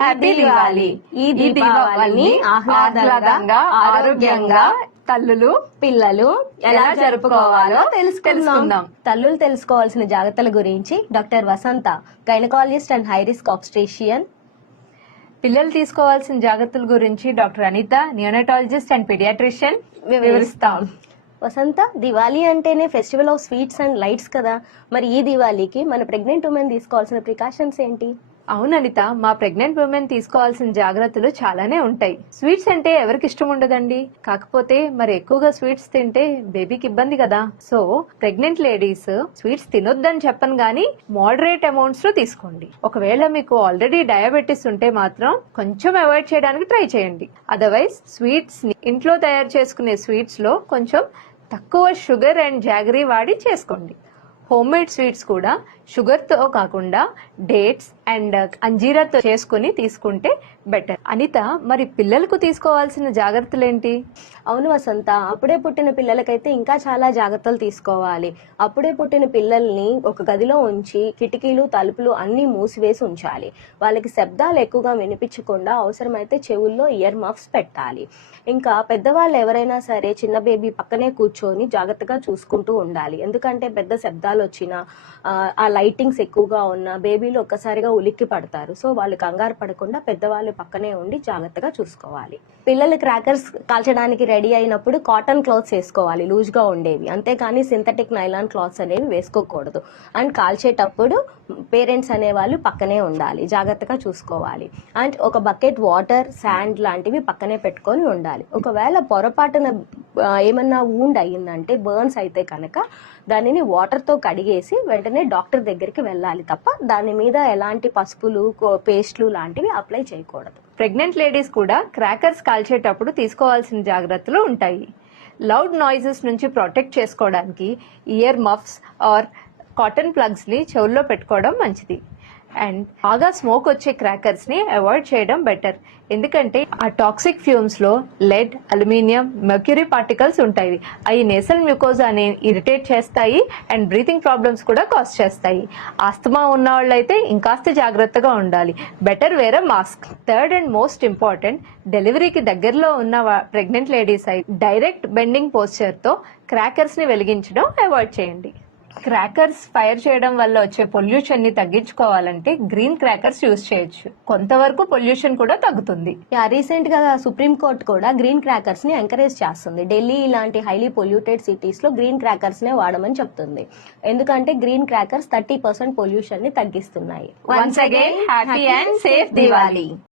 Happy Diwali. ఈ దీపావళిని ఆహ్లాదంగా ఆరోగ్యంగా తల్లులు పిల్లలు ఎలా జరుపుకోవాలో తెలుసుకుందాం. తల్లులు తెలుసుకోవాల్సిన జాగ్రత్తల గురించి doctor Vasantha, gynaecologist and high risk obstetrician. పిల్లలు తీసుకోవాల్సిన జాగ్రత్తల గురించి doctor Anitha, neonatologist and paediatrician వివరిస్తాం. వసంత, దివాళీ అంటేనే festival of sweets and lights కదా. మరి ఈ దివాళీకి మన ప్రెగ్నెంట్ ఉమెన్ తీసుకోవాల్సిన ప్రికాషన్స్ ఏంటి? అవుననిత, మా ప్రెగ్నెంట్ ఉమెన్ తీసుకోవాల్సిన జాగ్రత్తలు చాలానే ఉంటాయి. స్వీట్స్ అంటే ఎవరికి ఇష్టం ఉండదండి. కాకపోతే మరి ఎక్కువగా స్వీట్స్ తింటే బేబీకి ఇబ్బంది కదా. సో ప్రెగ్నెంట్ లేడీస్ స్వీట్స్ తినొద్దని చెప్పను గానీ మోడరేట్ అమౌంట్స్ లో తీసుకోండి. ఒకవేళ మీకు ఆల్రెడీ డయాబెటీస్ ఉంటే మాత్రం కొంచెం అవాయిడ్ చేయడానికి ట్రై చేయండి. అదర్వైజ్ స్వీట్స్ ని ఇంట్లో తయారు చేసుకునే స్వీట్స్ లో కొంచెం తక్కువ షుగర్ అండ్ జాగరీ వాడి చేసుకోండి. హోమ్ మేడ్ స్వీట్స్ కూడా షుగర్ తో కాకుండా డేట్స్ అండ్ అంజీరాతో చేసుకుని తీసుకుంటే బెటర్. అనిత, మరి పిల్లలకు తీసుకోవాల్సిన జాగ్రత్తలు ఏంటి? అవును వసంత, అప్పుడే పుట్టిన పిల్లలకైతే ఇంకా చాలా జాగ్రత్తలు తీసుకోవాలి. అప్పుడే పుట్టిన పిల్లల్ని ఒక గదిలో ఉంచి కిటికీలు తలుపులు అన్ని మూసివేసి ఉంచాలి. వాళ్ళకి శబ్దాలు ఎక్కువగా వినిపించకుండా అవసరమైతే చెవుల్లో ఇయర్ మఫ్స్ పెట్టాలి. ఇంకా పెద్దవాళ్ళు ఎవరైనా సరే చిన్న బేబీ పక్కనే కూర్చొని జాగ్రత్తగా చూసుకుంటూ ఉండాలి. ఎందుకంటే పెద్ద శబ్దాలు వచ్చినా ఆ లైటింగ్స్ ఎక్కువగా ఉన్న బేబీలు ఒక్కసారిగా ఉలిక్కి పడతారు. సో వాళ్ళు కంగారు పడకుండా పెద్దవాళ్ళు పక్కనే ఉండి జాగ్రత్తగా చూసుకోవాలి. పిల్లలు క్రాకర్స్ కాల్చడానికి రెడీ అయినప్పుడు కాటన్ క్లాత్స్ వేసుకోవాలి, లూజ్ గా ఉండేవి. అంతేకాని సింథటిక్ నైలాన్ క్లాత్స్ అనేవి వేసుకోకూడదు. అండ్ కాల్చేటప్పుడు పేరెంట్స్ అనేవాళ్ళు పక్కనే ఉండాలి, జాగ్రత్తగా చూసుకోవాలి. అండ్ ఒక బకెట్ వాటర్, శాండ్ లాంటివి పక్కనే పెట్టుకొని ఉండాలి. ఒకవేళ పొరపాటున ఏమన్నా వూండ్ అయ్యిందంటే, బర్న్స్ అయితే కనుక దానిని వాటర్ తో కడిగేసి వెంటనే డాక్టర్ దగ్గరికి వెళ్ళాలి తప్ప దాని మీద ఎలాంటి పసుపులు, పేస్ట్లు లాంటివి అప్లై చేయకూడదు. ప్రెగ్నెంట్ లేడీస్ కూడా క్రాకర్స్ కాల్చేటప్పుడు తీసుకోవాల్సిన జాగ్రత్తలు ఉంటాయి. లౌడ్ నాయిసెస్ నుంచి ప్రొటెక్ట్ చేసుకోవడానికి ear muffs or cotton plugs ని చెవుల్లో పెట్టుకోవడం మంచిది. అండ్ బాగా స్మోక్ వచ్చే క్రాకర్స్ ని అవాయిడ్ చేయడం బెటర్. ఎందుకంటే ఆ టాక్సిక్ ఫ్యూమ్స్ లో లెడ్, అల్యూమినియం, మెర్క్యూరీ పార్టికల్స్ ఉంటాయి. అవి నేసల్ మ్యూకోజాని ఇరిటేట్ చేస్తాయి అండ్ బ్రీతింగ్ ప్రాబ్లమ్స్ కూడా కాజ్ చేస్తాయి. ఆస్తమా ఉన్న వాళ్ళైతే ఇంకాస్త జాగ్రత్తగా ఉండాలి. Better wear mask. Third and most important, డెలివరీకి దగ్గరలో ఉన్న ప్రెగ్నెంట్ లేడీస్ అయితే డైరెక్ట్ బెండింగ్ పోస్చర్ తో క్రాకర్స్ ని వెలిగించడం అవాయిడ్ చేయండి. క్రాకర్స్ ఫైర్ చేయడం వల్ల వచ్చే పొల్యూషన్ ని తగ్గించుకోవాలంటే గ్రీన్ క్రాకర్స్ యూజ్ చేయొచ్చు. కొంతవరకు పొల్యూషన్ కూడా తగ్గుతుంది. రీసెంట్ గా సుప్రీం కోర్ట్ కూడా గ్రీన్ క్రాకర్స్ ని ఎంకరేజ్ చేస్తుంది. ఢిల్లీ ఇలాంటి హైలీ పొల్యూటెడ్ సిటీస్ లో గ్రీన్ క్రాకర్స్ నే వాడమని చెప్తుంది. ఎందుకంటే గ్రీన్ క్రాకర్స్ 30% పొల్యూషన్ ని తగ్గిస్తున్నాయి. Once again, happy and safe Diwali.